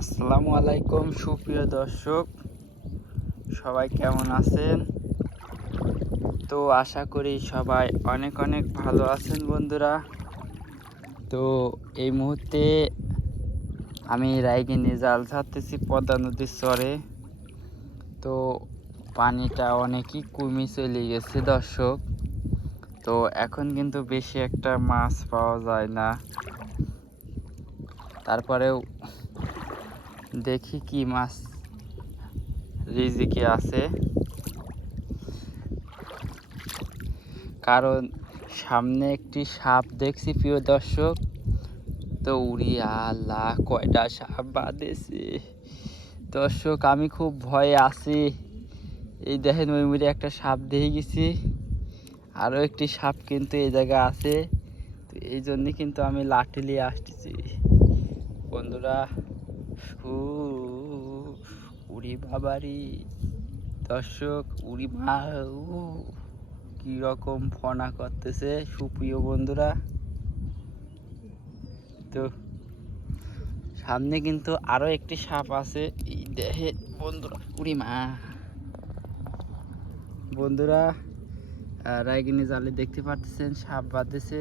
আসসালামু আলাইকুম, সুপ্রিয় দর্শক। সবাই কেমন আছেন? তো আশা করি সবাই অনেক অনেক ভালো আছেন বন্ধুরা। তো এই মুহূর্তে আমি রায়গিনি জাল ছাড়তেছি পদ্মা নদীর চরে। তো পানিটা অনেকই কমে চলে গেছে দর্শক। তো এখন কিন্তু বেশি একটা মাছ পাওয়া যায় না। তারপরেও দেখি কি মাছ রিজিকে আছে। কারণ সামনে একটি সাপ দেখছি, প্রিয় দর্শক। তো উড়ি আল্লাহ, কয়টা সাপ বাঁধেছে। দর্শক, আমি খুব ভয়ে আছি। এই দেখেন, ওই মুড়ে একটা সাপ দেখে গেছি। আরও একটি সাপ কিন্তু এই জায়গায় আছে। তো এই জন্যে কিন্তু আমি লাঠি নিয়ে আসতেছি। বন্ধুরা উ উড়ি বাবারি, দর্শক, উড়ি মা, উ, কি রকম ফনা করতেছে সুপ্রিয় বন্ধুরা। তো, সামনে কিন্তু আরও একটি সাপ আছে, এই দেখে বন্ধুরা, উড়ি মা। বন্ধুরা রায়গিনি জালে দেখতে পাচ্ছেন সাপ বাঁধেছে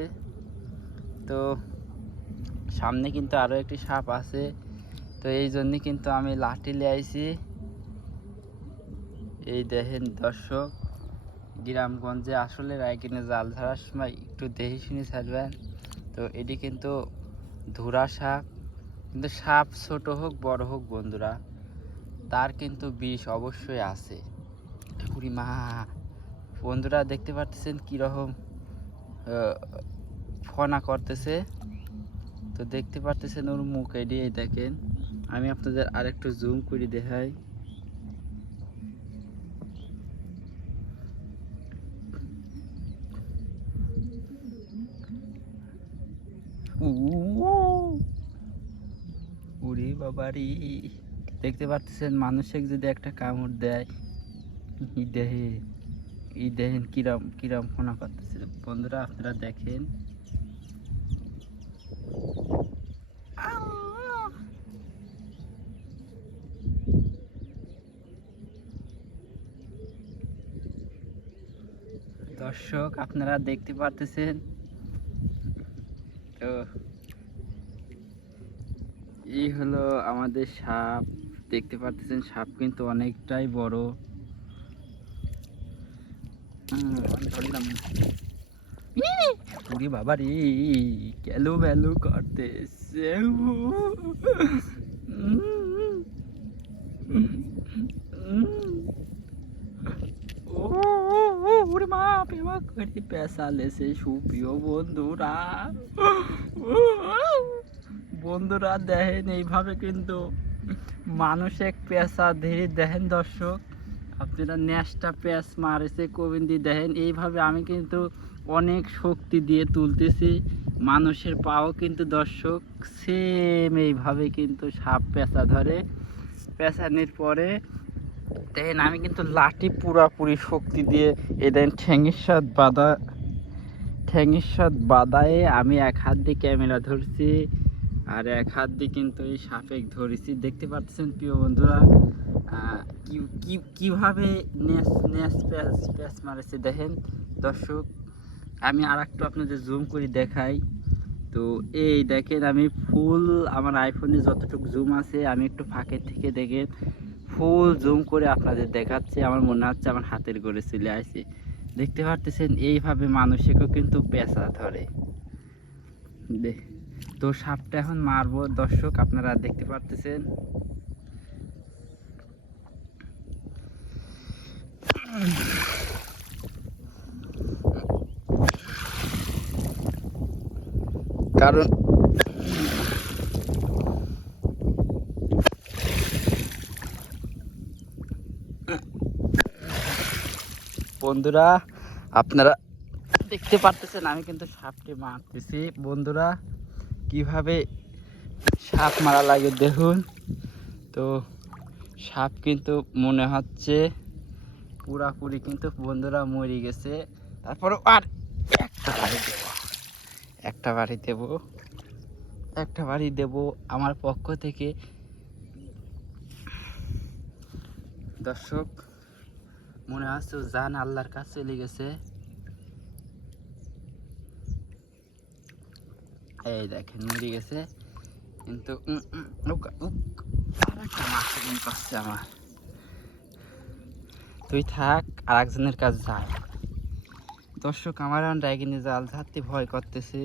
তো, সামনে কিন্তু আরও একটি সাপ আছে তো এই জন্য কিন্তু আমি লাঠি নিয়ে আইছি। এই দেখেন দর্শক, গ্রামগঞ্জে আসলে রায়কিনে জাল ধরার সময় একটু দেখে শুনে ছাড়বেন। তো এটি কিন্তু ধুরা সাপ, কিন্তু সাপ ছোট হোক, বড় হোক বন্ধুরা, তার কিন্তু বিষ অবশ্যই আছে। বুড়ি মা, বন্ধুরা দেখতে পাচ্ছেন কীরকম ফনা করতেছে। তো দেখতে পারতেছেন ওর মুখ এডিয়ে দেখেন। আমি আপনাদের আরেকটু জুম করে দেখাই। উড়ি বাবারি। দেখতে পারতেছেন মানুষের যদি একটা কামড় দেয়, ই দেহে, ই দেখেন কিরম কিরম ফোনা করতেছে। বন্ধুরা, আপনারা দেখেন। দর্শক, আপনারা দেখতে পারতেছেন। তো এই হলো আমাদের সাপ। দেখতে পারতেছেন, সাপ কিন্তু অনেকটাই বড়। ধরলাম পুরি বাবা বেলো করতেছে ওরে মা পেমা করে পেশা লেসে সুপ্রিয় বন্ধুরা। বন্ধুরা, দেখেন, এইভাবে কিন্তু মানুষ এক পেশা ধীরে দেখেন দর্শক। আপনারা ন্যাসটা প্যাঁচ মারেছে কবিন্দি, দেখেন, এইভাবে আমি কিন্তু অনেক শক্তি দিয়ে তুলতেছি। মানুষের পাও কিন্তু দর্শক সেম এইভাবে কিন্তু সাপ পেঁচা ধরে। পেঁচানির পরে দেখেন, আমি কিন্তু লাঠি পুরাপুরি শক্তি দিয়ে এ দেন ঠ্যাঙের সাথ বাঁধা ঠ্যাঙের সাথ বাঁধায়ে আমি এক হাত দিয়ে ক্যামেরা ধরছি আর এক হাত দিয়ে কিন্তু এই সাপেক ধরেছি। দেখতে পাচ্ছেন প্রিয় বন্ধুরা কীভাবে নেস নেস প্যাচ প্যাচ মারেছে দেখেন। দর্শক, আমি আর একটু আপনাদের জুম করে দেখাই। তো এই দেখেন, আমি ফুল আমার আইফোনে যতটুকু জুম আছে, আমি একটু ফাঁকের থেকে দেখেন। ফুল জুম করে আপনাদের দেখাচ্ছি। আমার মনে হচ্ছে আমার হাতের গড়ে চলে আসে। দেখতে পারতেছেন, এইভাবে মানুষকেও কিন্তু পেঁচা ধরে। তো সাপটা এখন মারবো। দর্শক, আপনারা দেখতে পারতেছেন। কারণ বন্ধুরা, আপনারা দেখতে পারতেছেন, আমি কিন্তু সাপটি মারতেছি। বন্ধুরা, কীভাবে সাপ মারা লাগে দেখুন। তো, সাপ কিন্তু মনে হচ্ছে পুরাপুরি কিন্তু বন্ধুরা মরে গেছে। তারপরে আর একটা বাড়ি দেব। একটা বাড়ি দেব। একটা বাড়ি দেব আমার পক্ষ থেকে। দর্শক মনে হচ্ছে জান আল্লাহর কাছে চলে গেছে। এই দেখেন, মরে গেছে। কিন্তু আমার। তুই থাক আর একজনের কাছে যায় দর্শক, আমার ডাইকিনি জাল ধরতে ভয় করতেছে।